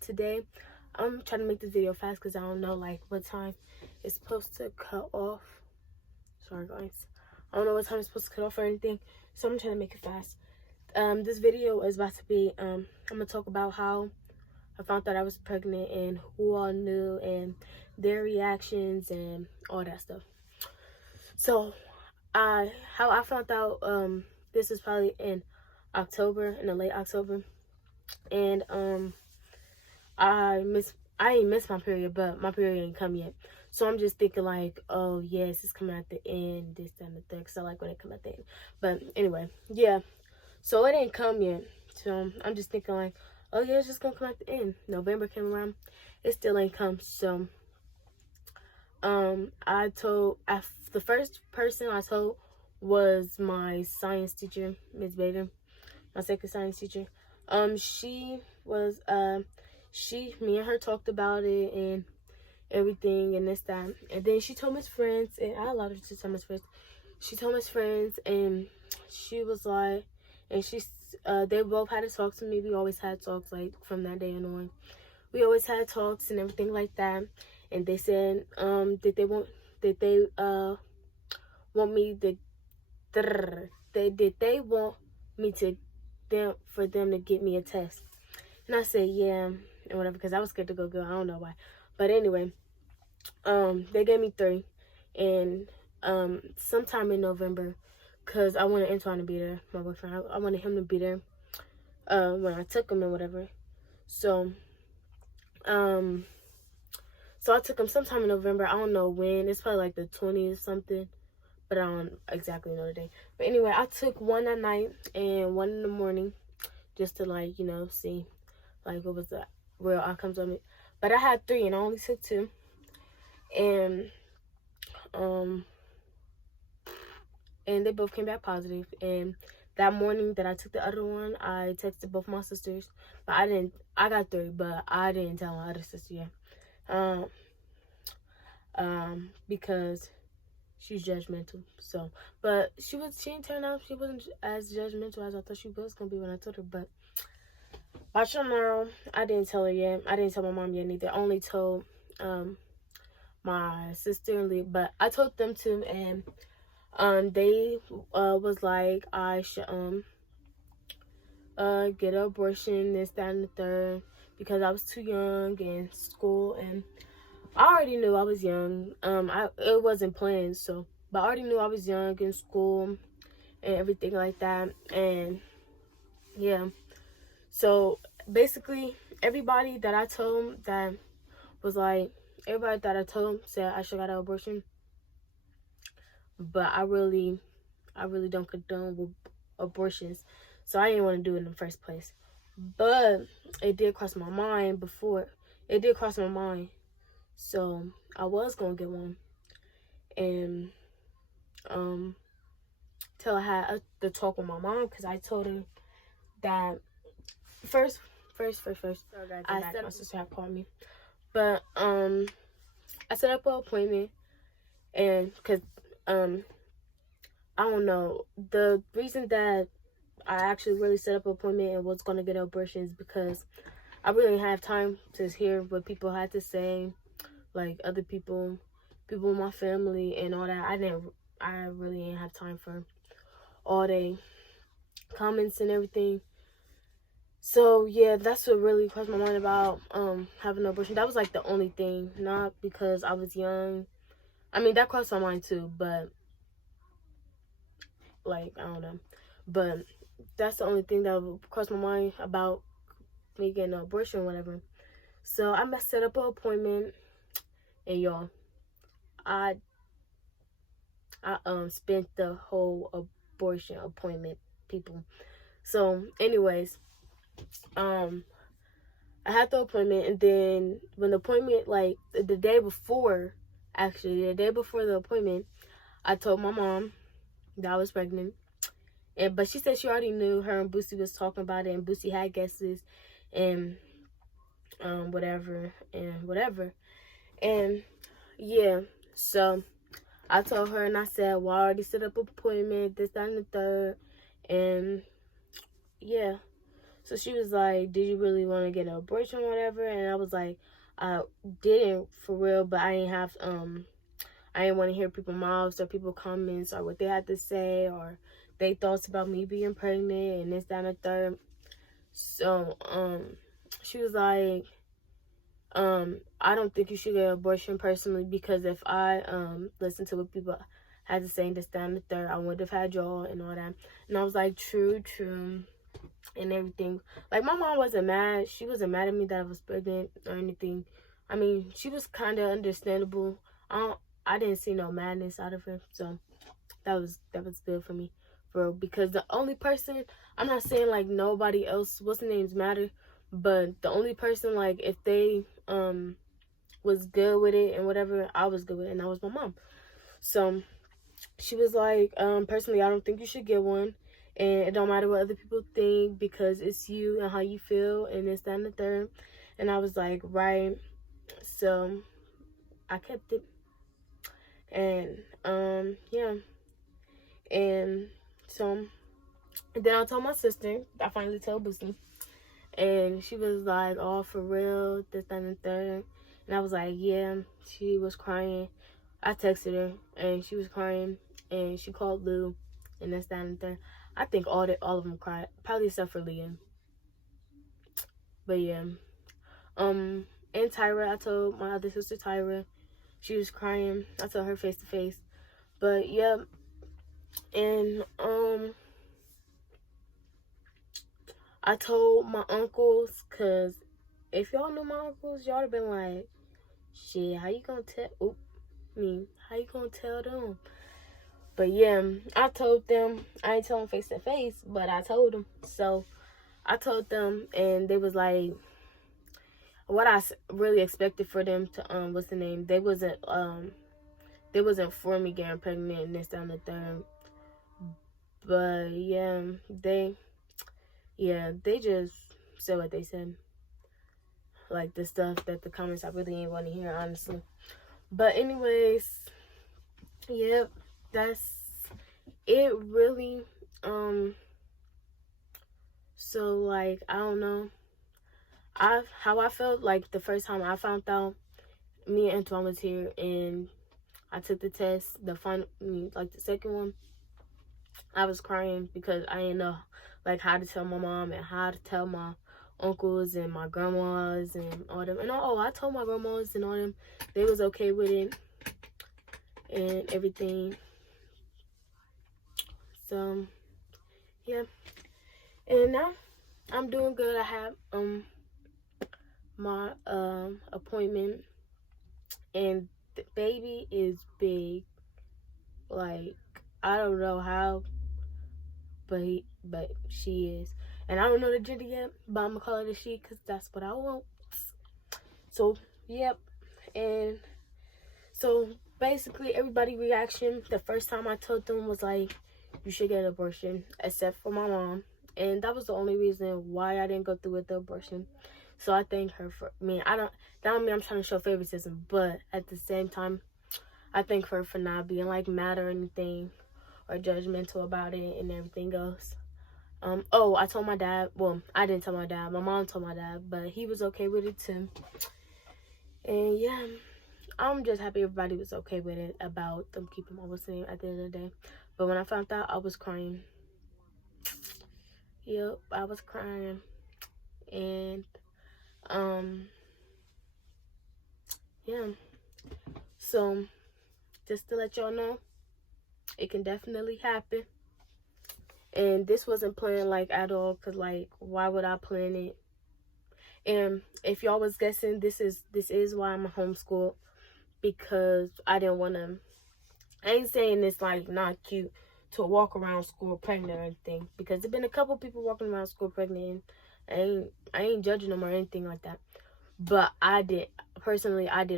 Today I'm trying to make this video fast because I don't know like what time it's supposed to cut off. Sorry guys, I don't know what time it's supposed to cut off or anything, so I'm trying to make it fast. This video is about to be I'm gonna talk about how I found out I was pregnant and who all knew and their reactions and all that stuff. So how I found out, this is probably in October, in the late October, and I ain't missed my period, but my period ain't come yet. So I'm just thinking like, oh yes, it's coming at the end, this, that, and the third, cause I like when it come at the end. But anyway, yeah. So it ain't come yet. So I'm just thinking like, oh yeah, it's just gonna come at the end. November came around, it still ain't come. So the first person I told was my science teacher, Miss Bader, my second science teacher. Me and her talked about it and everything and this, that. And then she told Miss Friends, and I allowed her to tell Miss Friends. She told Miss Friends, and she was like, and they both had to talk to me. We always had talks, like, from that day on. We always had talks and everything like that. And they said, did they want me for them to get me a test? And I said, yeah, and whatever, because I was scared to go. I don't know why. But anyway, they gave me 3. And sometime in November, because I wanted Antoine to be there, my boyfriend. I wanted him to be there when I took him and whatever. So, I took him sometime in November. I don't know when. It's probably like the 20th or something. But I don't exactly know the day. But anyway, I took one at night and one in the morning. Just to, like, you know, see like what was the real outcomes of it. But I had 3 and I only took 2. And they both came back positive. And that morning that I took the other one, I texted both my sisters. But I got 3, but I didn't tell my other sister yet. Because she's judgmental. So, but she didn't turn out, she wasn't as judgmental as I thought she was gonna be when I told her. But by tomorrow, I didn't tell her yet. I didn't tell my mom yet neither. I only told my sister and Lee, but I told them too, and they was like I should get an abortion, this, that, and the third, because I was too young in school, and I already knew I was young. It wasn't planned, so, but I already knew I was young in school and everything like that. And yeah, so basically everybody that I told that was like, everybody that I told said I should got an abortion. But I really don't condone abortions, so I didn't want to do it in the first place. But it did cross my mind before. It did cross my mind. So I was gonna get one, and till I had the talk with my mom, because I told her that first. Sorry guys, I said my sister had called me, but I set up an appointment, and because I don't know, the reason that I actually really set up an appointment and was gonna get an abortion is because I really didn't have time to hear what people had to say. Like other people in my family and all that. I really didn't have time for all they comments and everything. So yeah, that's what really crossed my mind about having an abortion. That was like the only thing, not because I was young. I mean, that crossed my mind too, but like, I don't know. But that's the only thing that crossed my mind about me getting an abortion or whatever. So I set up an appointment. And y'all, I spent the whole abortion appointment, people. So anyways, I had the appointment, and then when the appointment, like the day before the appointment, I told my mom that I was pregnant. But she said she already knew. Her and Boosie was talking about it, and Boosie had guesses and whatever. And yeah, so I told her, and I said, well, I already set up an appointment, this, that, and the third. And yeah, So she was like, did you really want to get an abortion or whatever? And I was like, I didn't for real, but I didn't want to hear people's mouths or people comments or what they had to say or they thoughts about me being pregnant and this, that, and the third. So, she was like, I don't think you should get an abortion personally, because if I listened to what people had to say and this, that, and the third, I would have had y'all and all that. And I was like, true, and everything. Like, my mom wasn't mad. She wasn't mad at me that I was pregnant or anything. I mean, she was kind of understandable. I didn't see no madness out of her, so that was good for me, bro. Because the only person, I'm not saying like nobody else, what's the names matter, but the only person, like, if they was good with it and whatever, I was good with it, and that was my mom. So she was like, personally, I don't think you should get one, and it don't matter what other people think, because it's you and how you feel and this, that, and the third. And I was like, right. So I kept it. And yeah. And so then I told my sister. I finally told Bussy, and she was like, oh, for real, this, that, and the third. And I was like, yeah. She was crying. I texted her and she was crying, and she called Lou and this, that, and the third. I think all of them cried, probably except for Liam. But yeah. And Tyra, I told my other sister Tyra. She was crying. I told her face to face. But yeah. And I told my uncles, because if y'all knew my uncles, y'all would have been like, shit, how you gonna tell how you gonna tell them? But yeah, I told them. I ain't tell them face to face, but I told them. So I told them, and they was like, what I really expected for them to what's the name? They wasn't for me getting pregnant and this, down, the third. But yeah, they just said what they said. Like the stuff that the comments I really ain't want to hear, honestly. But anyways, yep, that's it really. So like, I don't know. How I felt like the first time I found out me and Antoine was here and I took the test, the final, like the second one, I was crying because I didn't know like how to tell my mom and how to tell my uncles and my grandmas and all them. And I told my grandmas and all them. They was okay with it and everything. So yeah. And now I'm doing good. I have my appointment, and the baby is big. Like, I don't know how, but she is. And I don't know the gender yet, but I'm gonna call it a she because that's what I want. So yep. And so basically everybody reaction the first time I told them was like, you should get an abortion, except for my mom. And that was the only reason why I didn't go through with the abortion. So I thank her for that don't mean I'm trying to show favoritism, but at the same time, I thank her for not being like mad or anything or judgmental about it and everything else. I told my dad. Well, I didn't tell my dad. My mom told my dad, but he was okay with it too. And yeah, I'm just happy everybody was okay with it about them keeping my what's name at the end of the day. But when I found out, I was crying. Yep, I was crying. And yeah. So just to let y'all know, it can definitely happen. And this wasn't planned like at all, cause like, why would I plan it? And if y'all was guessing, this is why I'm homeschooled, because I didn't want to. I ain't saying it's like not cute to walk around school pregnant or anything, because there've been a couple people walking around school pregnant. And I ain't judging them or anything like that. But I didn't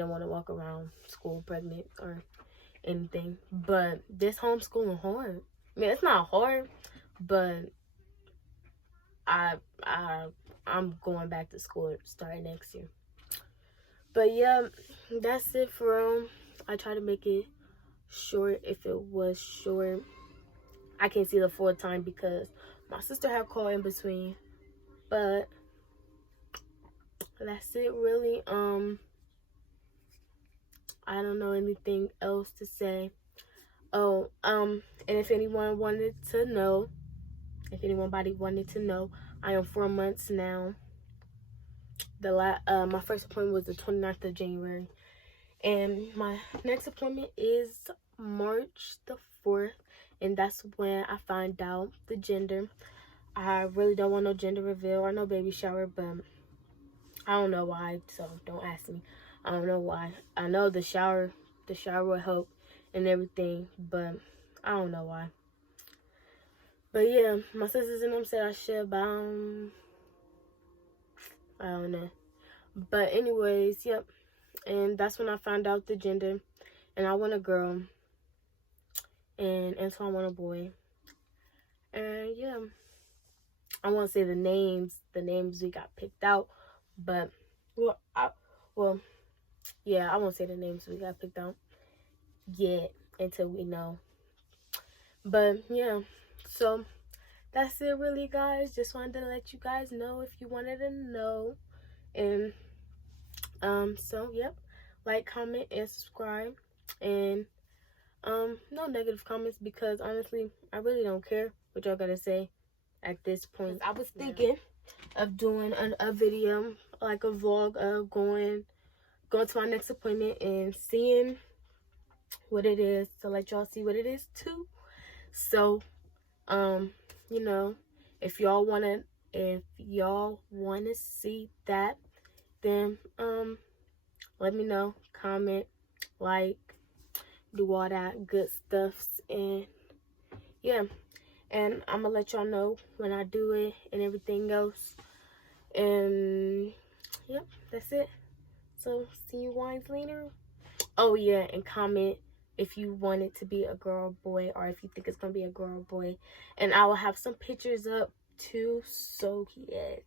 want to walk around school pregnant or anything. But this homeschooling hard. I mean, it's not hard, but I'm going back to school starting next year. But yeah, that's it for I try to make it short if it was short. I can't see the full time because my sister had called in between. But that's it really. I don't know anything else to say. Oh, and if anyone wanted to know, if anybody wanted to know, I am 4 months now. My first appointment was the 29th of January, and my next appointment is March the 4th, and that's when I find out the gender. I really don't want no gender reveal or no baby shower, but I don't know why, so don't ask me. I don't know why. I know the shower will help and everything, but I don't know why. But yeah, my sisters and them said I should, but I don't know. But anyways, yep. And that's when I found out the gender. And I want a girl. And Antoine want a boy. And yeah. I won't say the names we got picked out. But, I won't say the names we got picked out yet until we know. But yeah, so that's it really, guys. Just wanted to let you guys know if you wanted to know. And so yep, like, comment, and subscribe. And no negative comments, because honestly I really don't care what y'all gotta say at this point. I was thinking of doing a video, like a vlog of going to my next appointment and seeing what it is, to let y'all see what it is too. So you know, if y'all wanna see that, then let me know, comment, like, do all that good stuff. And yeah, and I'm gonna let y'all know when I do it and everything else. And yep, that's it. So see you guys later. Oh yeah, and comment if you want it to be a girl or boy, or if you think it's gonna be a girl or boy. And I will have some pictures up too, so yes.